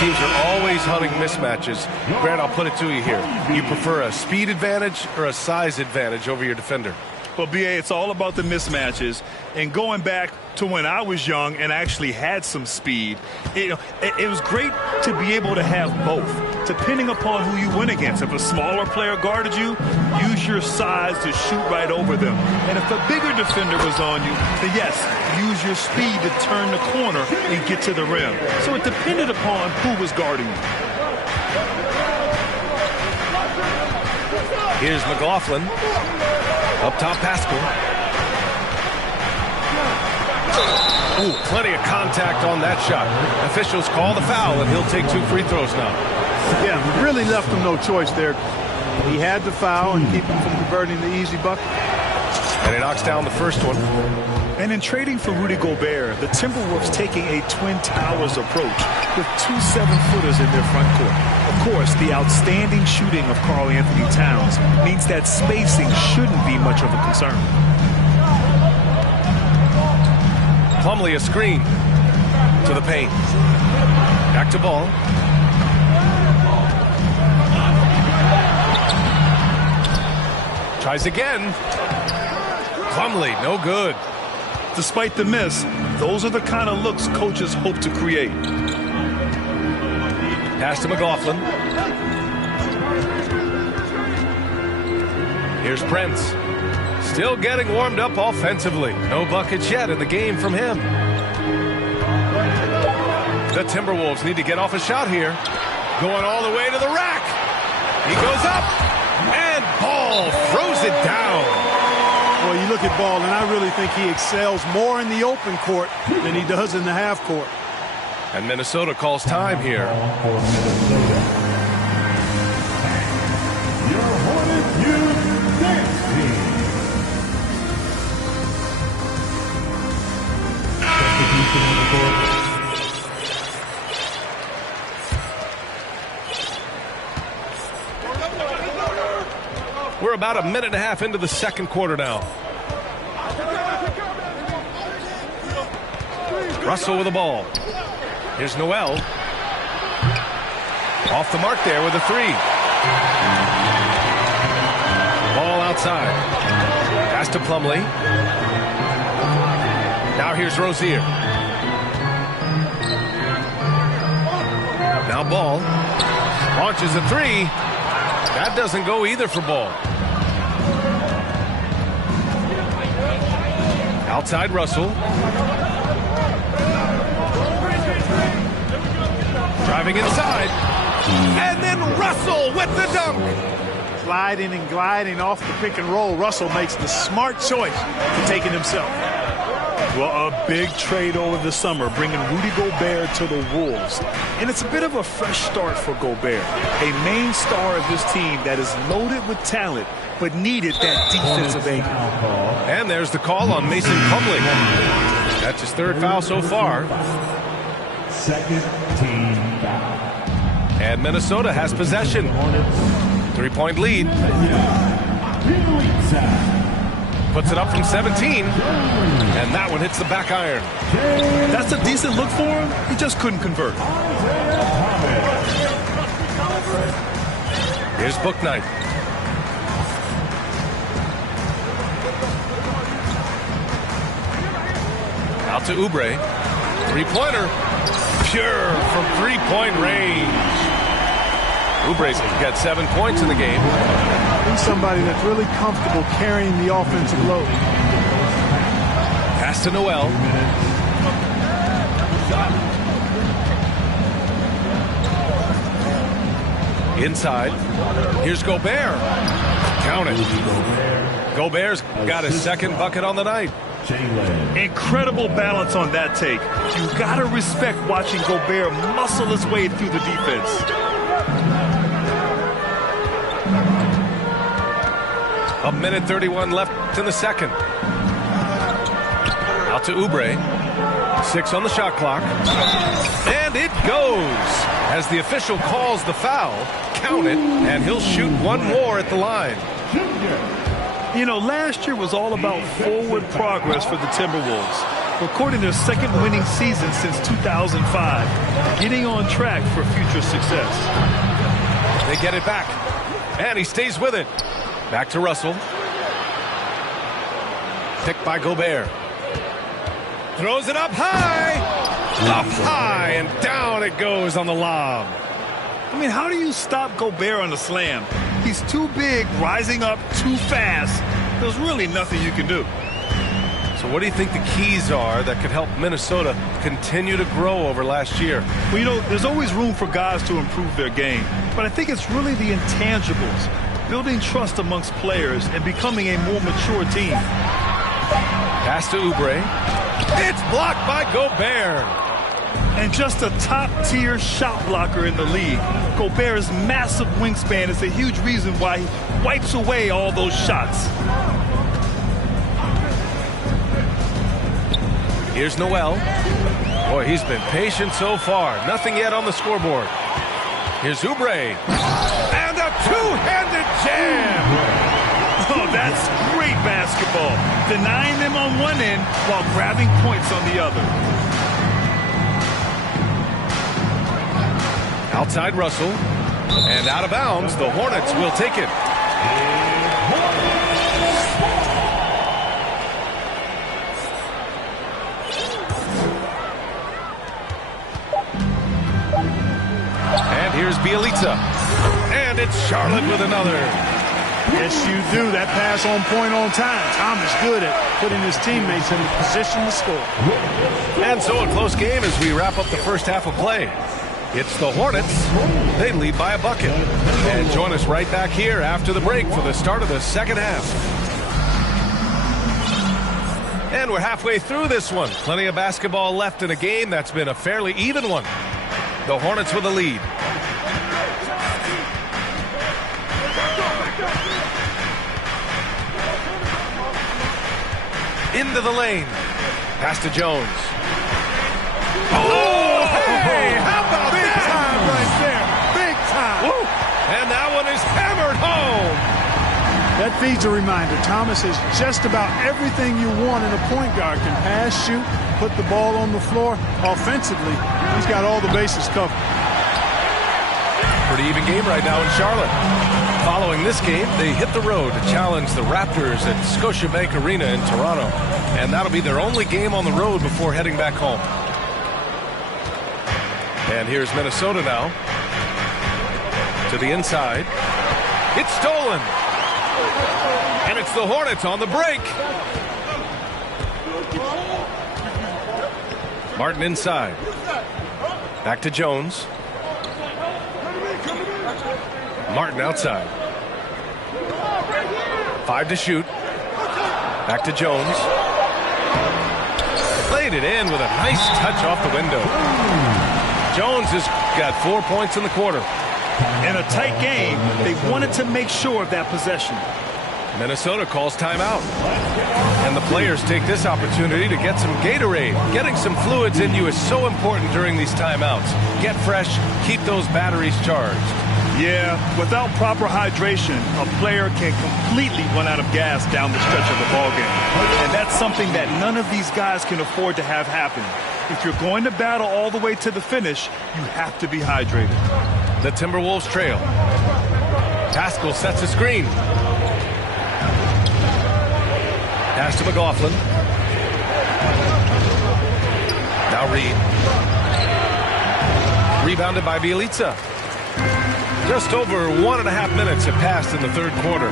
teams are always hunting mismatches. Grant, I'll put it to you here. You prefer a speed advantage or a size advantage over your defender? Well, B.A., it's all about the mismatches. And going back to when I was young and actually had some speed, it was great to be able to have both, depending upon who you went against. If a smaller player guarded you, use your size to shoot right over them. And if a bigger defender was on you, then yes, use your speed to turn the corner and get to the rim. So it depended upon who was guarding you. Here's McLaughlin. Up top, Pascal. Ooh, plenty of contact on that shot. Officials call the foul, and he'll take 2 free throws now. Yeah, really left him no choice there. He had to foul and keep him from converting the easy bucket. And he knocks down the first one. And in trading for Rudy Gobert, the Timberwolves taking a Twin Towers approach with 2 7-footers in their front court. Of course, the outstanding shooting of Karl Anthony Towns means that spacing shouldn't be much of a concern. Plumlee a screen to the paint. Back to Ball. Tries again. Plumlee, no good. Despite the miss, those are the kind of looks coaches hope to create. Pass to McLaughlin. Here's Prince. Still getting warmed up offensively. No buckets yet in the game from him. The Timberwolves need to get off a shot here. Going all the way to the rack. He goes up, and Ball throws it down. Well, you look at Ball, and I really think he excels more in the open court than he does in the half court. And Minnesota calls time here. We're about a minute and a half into the second quarter now. Russell with the ball. Here's Noel. Off the mark there with a 3. Ball outside. Pass to Plumlee. Now here's Rozier. Now Ball. Launches a 3. That doesn't go either for Ball. Outside Russell. Driving inside. And then Russell with the dunk. Sliding and gliding off the pick and roll. Russell makes the smart choice to take it himself. Well, a big trade over the summer, bringing Rudy Gobert to the Wolves. And it's a bit of a fresh start for Gobert, a main star of this team that is loaded with talent, but needed that defensive angle. And there's the call on Mason Plumlee. That's his 3rd foul so far. Second team foul. And Minnesota has possession. 3-point lead. Puts it up from 17. And that one hits the back iron. That's a decent look for him. He just couldn't convert. Here's Bouknight. Out to Oubre. 3-pointer. Pure from 3-point range. Oubre's got 7 points in the game. He's somebody that's really comfortable carrying the offensive load. Pass to Noel. Inside. Here's Gobert. Count it. Gobert's got his 2nd bucket on the night. Incredible balance on that take. You got to respect watching Gobert muscle his way through the defense. A minute 31 left in the second. Out to Oubre. 6 on the shot clock. And it goes. As the official calls the foul, count it, and he'll shoot 1 more at the line. You know, last year was all about forward progress for the Timberwolves. recording their second winning season since 2005, getting on track for future success. They get it back, and he stays with it. Back to Russell. Picked by Gobert. Throws it up high. Up high, and down it goes on the lob. I mean, how do you stop Gobert on the slam? He's too big, rising up too fast. There's really nothing you can do. So what do you think the keys are that could help Minnesota continue to grow over last year? Well, you know, there's always room for guys to improve their game. But I think it's really the intangibles, building trust amongst players and becoming a more mature team. Pass to Oubre. It's blocked by Gobert. And just a top-tier shot blocker in the league. Gobert's massive wingspan is a huge reason why he wipes away all those shots. Here's Noel. Boy, he's been patient so far. Nothing yet on the scoreboard. Here's Oubre. And a two-handed jam. Oh, that's great basketball. Denying them on one end while grabbing points on the other. Outside Russell. And out of bounds. The Hornets will take it. And here's Bielitsa. And it's Charlotte with another. Yes, you do. That pass on point on time. Thomas good at putting his teammates in the position to score. And so a close game as we wrap up the first half of play. It's the Hornets. They lead by a bucket. And join us right back here after the break for the start of the second half. And we're halfway through this one. Plenty of basketball left in a game that's been a fairly even one. The Hornets with the lead. Into the lane. Pass to Jones. Oh, hey! How about Big that? time right there. Big time. Woo. And that one is hammered home. That feeds a reminder. Thomas has just about everything you want in a point guard. Can pass, shoot, put the ball on the floor. Offensively, he's got all the bases covered. Pretty even game right now in Charlotte. Following this game, they hit the road to challenge the Raptors at Scotiabank Arena in Toronto. And that'll be their only game on the road before heading back home. And here's Minnesota now. To the inside. It's stolen. And it's the Hornets on the break. Martin inside. Back to Jones. Martin outside. 5 to shoot. Back to Jones. Played it in with a nice touch off the window. Jones has got 4 points in the quarter. In a tight game, they wanted to make sure of that possession. Minnesota calls timeout. And the players take this opportunity to get some Gatorade. Getting some fluids in you is so important during these timeouts. Get fresh, keep those batteries charged. Yeah, without proper hydration, a player can completely run out of gas down the stretch of the ballgame. And that's something that none of these guys can afford to have happen. If you're going to battle all the way to the finish, you have to be hydrated. The Timberwolves trail. Pascal sets a screen. Pass to McLaughlin. Now Reed. Rebounded by Bielitsa. Just over 1.5 minutes have passed in the third quarter.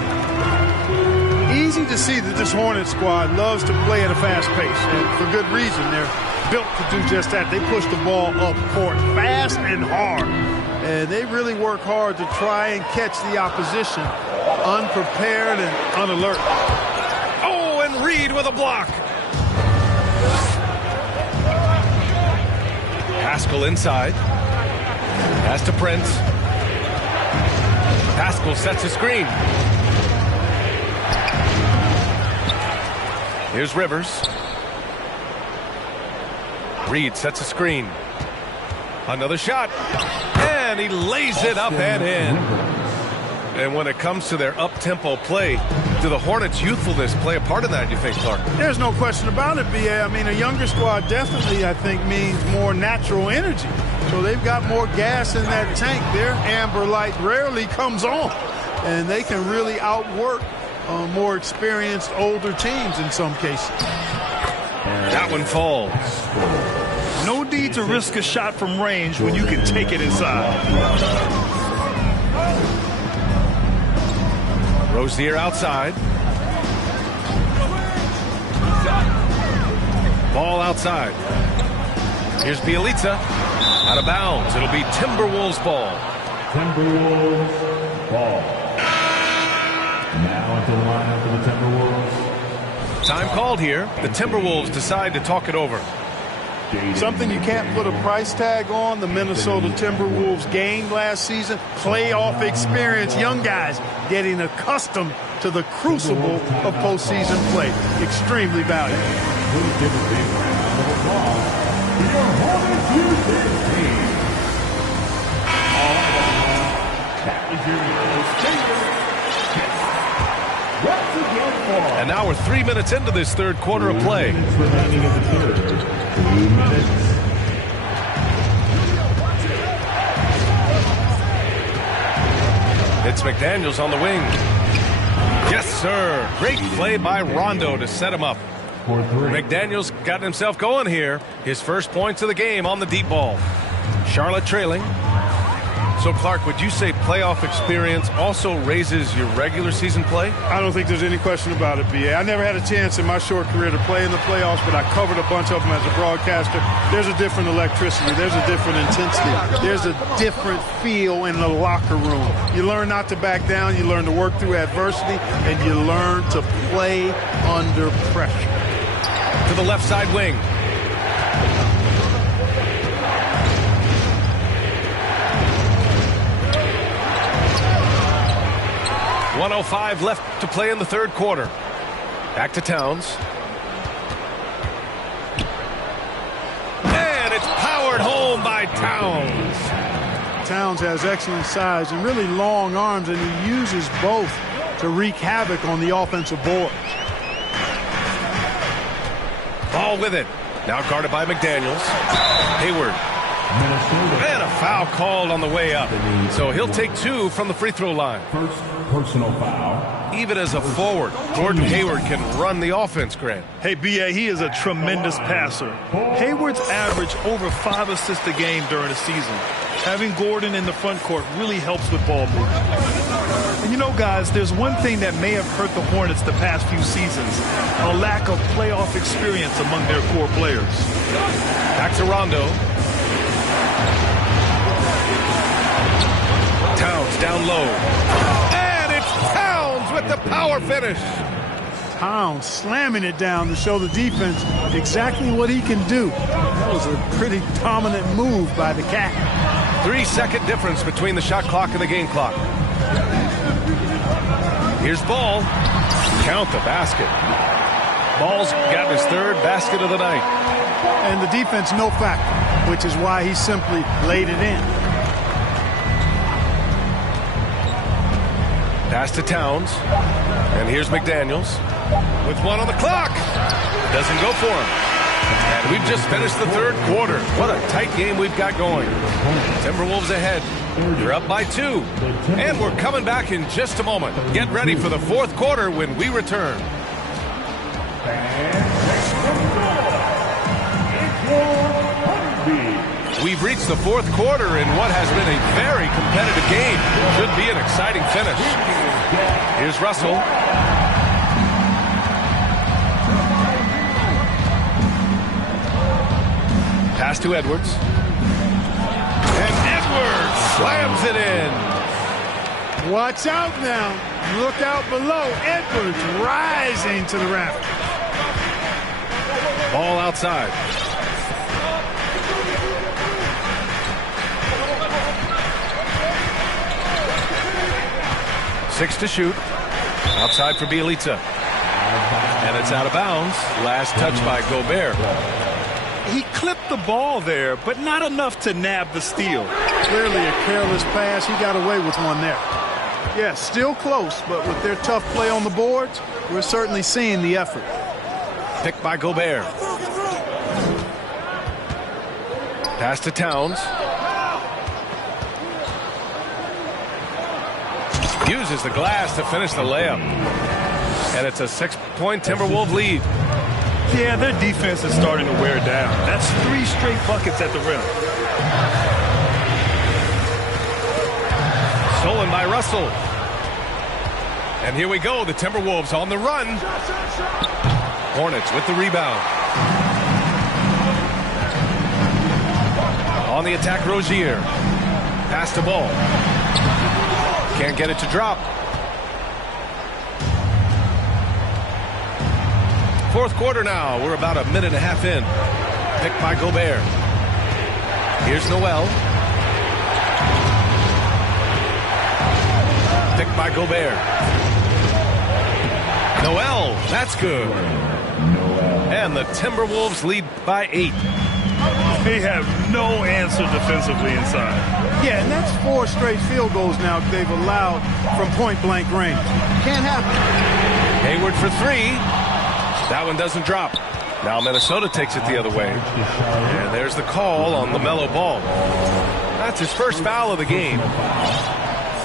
Easy to see that this Hornets squad loves to play at a fast pace, and for good reason. They're built to do just that. They push the ball up court fast and hard, and they really work hard to try and catch the opposition unprepared and unalert. Oh, and Reed with a block. Pascal inside. Pass to Prince. Pascal sets a screen. Here's Rivers. Reed sets a screen. Another shot. And he lays it up and in. And when it comes to their up-tempo play, Do the Hornets' youthfulness play a part in that, you think, Clark? There's no question about it, B.A. I mean, a younger squad definitely, I think, means more natural energy. So they've got more gas in that tank. Their amber light rarely comes on, and they can really outwork more experienced older teams in some cases. That one falls. No need to risk a shot from range when you can take it inside. Rozier outside. Ball outside. Here's Bielitsa. Out of bounds. It'll be Timberwolves ball. Timberwolves ball. Now into the lineup for the Timberwolves. Time called here. The Timberwolves decide to talk it over. Something you can't put a price tag on, the Minnesota Timberwolves gained last season. Playoff experience, young guys getting accustomed to the crucible of postseason play. Extremely valuable. And now we're 3 minutes into this third quarter of play. It's McDaniels on the wing. Yes, sir. Great play by Rondo to set him up. McDaniels got himself going here. His first points of the game on the deep ball. Charlotte trailing. So, Clark, would you say playoff experience also raises your regular season play? I don't think there's any question about it, B.A. I never had a chance in my short career to play in the playoffs, but I covered a bunch of them as a broadcaster. There's a different electricity. There's a different intensity. There's a different feel in the locker room. You learn not to back down. You learn to work through adversity, and you learn to play under pressure. To the left side wing. .105 left to play in the third quarter. Back to Towns. And it's powered home by Towns. Towns has excellent size and really long arms, and he uses both to wreak havoc on the offensive board. Ball with it. Now guarded by McDaniels. Hayward. And a foul called on the way up. So he'll take two from the free throw line. First personal foul. Even as a forward, Gordon Hayward can run the offense, Grant. Hey, B.A., he is a tremendous passer. Hayward's averaged over 5 assists a game during the season. Having Gordon in the front court really helps with ball movement. And you know, guys, there's one thing that may have hurt the Hornets the past few seasons: a lack of playoff experience among their core players. Back to Rondo. Towns down low. And it's Towns with the power finish. Towns slamming it down to show the defense exactly what he can do. That was a pretty dominant move by the Cat. 3-second difference between the shot clock and the game clock. Here's Ball. Count the basket. Ball's got his third basket of the night. And the defense no factor, which is why he simply laid it in. Pass to Towns. And here's McDaniels with one on the clock. Doesn't go for him. And we've just finished the third quarter. What a tight game we've got going. Timberwolves ahead. They're up by 2. And we're coming back in just a moment. Get ready for the fourth quarter when we return. We've reached the fourth quarter in what has been a very competitive game. Should be an exciting finish. Here's Russell. Pass to Edwards. And Edwards slams it in. Watch out now. Look out below. Edwards rising to the rafters. Ball outside. Six to shoot. Outside for Bielitsa. And it's out of bounds. Last touch by Gobert. He clipped the ball there, but not enough to nab the steal. Clearly a careless pass. He got away with one there. Yeah, still close, but with their tough play on the boards, we're certainly seeing the effort. Picked by Gobert. Pass to Towns. Uses the glass to finish the layup. And it's a 6-point Timberwolves lead. Yeah, their defense is starting to wear down. That's 3 straight buckets at the rim. Stolen by Russell. And here we go, the Timberwolves on the run. Hornets with the rebound. On the attack, Rozier. Pass to Ball. Can't get it to drop. Fourth quarter now. We're about a minute and a half in. Picked by Gobert. Here's Noel. Picked by Gobert. Noel, that's good. And the Timberwolves lead by 8. They have no answer defensively inside. Yeah, and that's 4 straight field goals now they've allowed from point-blank range. Can't happen. Hayward for 3. That one doesn't drop. Now Minnesota takes it the other way. And there's the call on LaMelo Ball. That's his first foul of the game.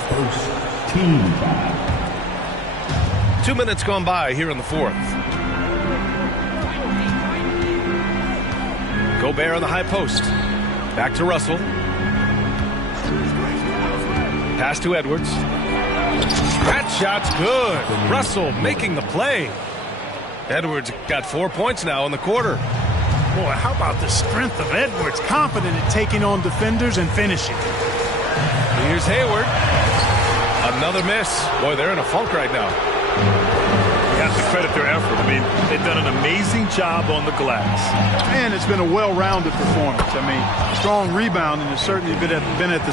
First team foul. 2 minutes gone by here in the fourth. Gobert on the high post. Back to Russell. Pass to Edwards. That shot's good. Russell making the play. Edwards got 4 points now in the quarter. Boy, how about the strength of Edwards? Confident in taking on defenders and finishing. Here's Hayward. Another miss. Boy, they're in a funk right now. You have to credit their effort. I mean, they've done an amazing job on the glass. And it's been a well-rounded performance. I mean, strong rebounding has certainly been at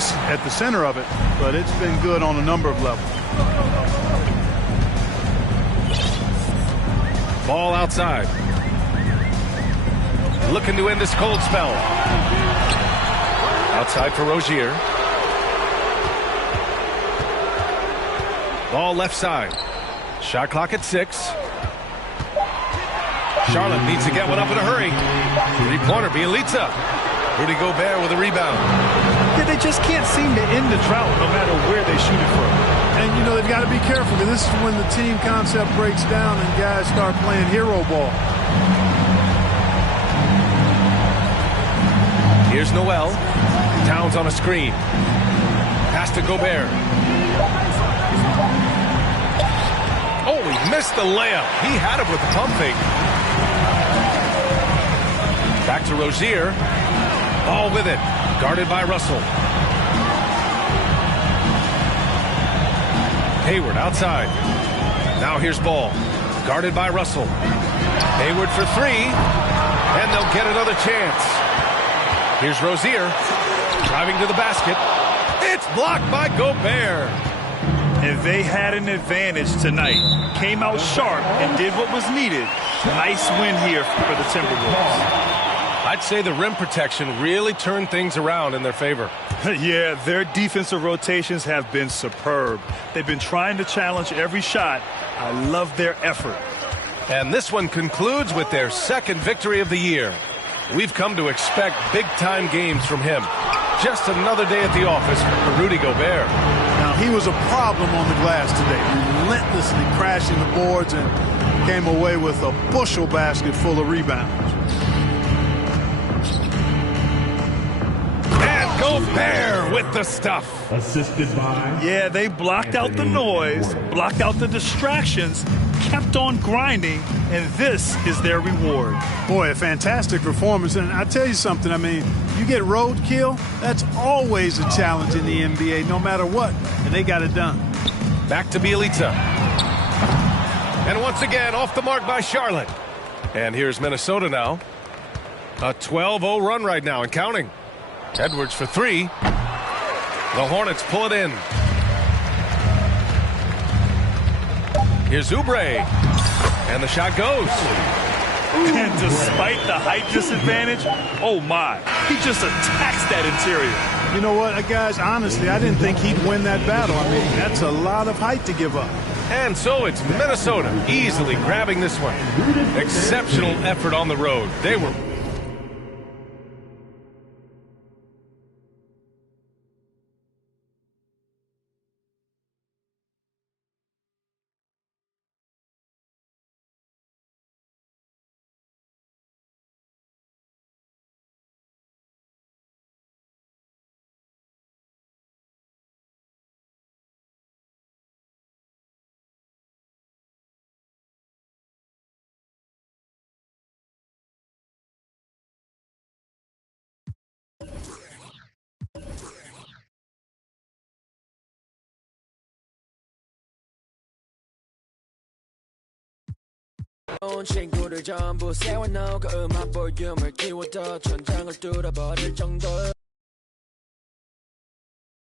the center of it, but it's been good on a number of levels. Ball outside. Looking to end this cold spell. Outside for Rozier. Ball left side. Shot clock at 6. Charlotte needs to get one up in a hurry. 3-pointer, Bielitsa. Rudy Gobert with a rebound. Yeah, they just can't seem to end the drought no matter where they shoot it from. And, you know, they've got to be careful because this is when the team concept breaks down and guys start playing hero ball. Here's Noel. Towns on a screen. Pass to Gobert. Oh, he missed the layup. He had it with the pump fake. Back to Rozier. Ball with it. Guarded by Russell. Hayward outside. Now here's Ball. Guarded by Russell. Hayward for 3. And they'll get another chance. Here's Rozier. Driving to the basket. It's blocked by Gobert. And they had an advantage tonight. Came out sharp and did what was needed. Nice win here for the Timberwolves. I'd say the rim protection really turned things around in their favor. Yeah, their defensive rotations have been superb. They've been trying to challenge every shot. I love their effort. And this one concludes with their second victory of the year. We've come to expect big-time games from him. Just another day at the office for Rudy Gobert. Now, he was a problem on the glass today, relentlessly crashing the boards and came away with a bushel basket full of rebounds. And Gobert with the stuff. Assisted by... Yeah, they blocked out the noise, blocked out the distractions, kept on grinding, and this is their reward. Boy, a fantastic performance. And I tell you something, I mean, you get roadkill, that's always a challenge in the NBA, no matter what. And they got it done. Back to Bielitsa. And once again, off the mark by Charlotte. And here's Minnesota now. A 12-0 run right now and counting. Edwards for 3. The Hornets pull it in. Here's Oubre. And the shot goes. And despite the height disadvantage, oh my, he just attacks that interior. You know what, guys, honestly, I didn't think he'd win that battle. I mean, that's a lot of height to give up. And so it's Minnesota easily grabbing this one. Exceptional effort on the road. They were... 친구를 전부 세워놓고 음악 볼륨을 키워도 천장을 뚫어버릴 정도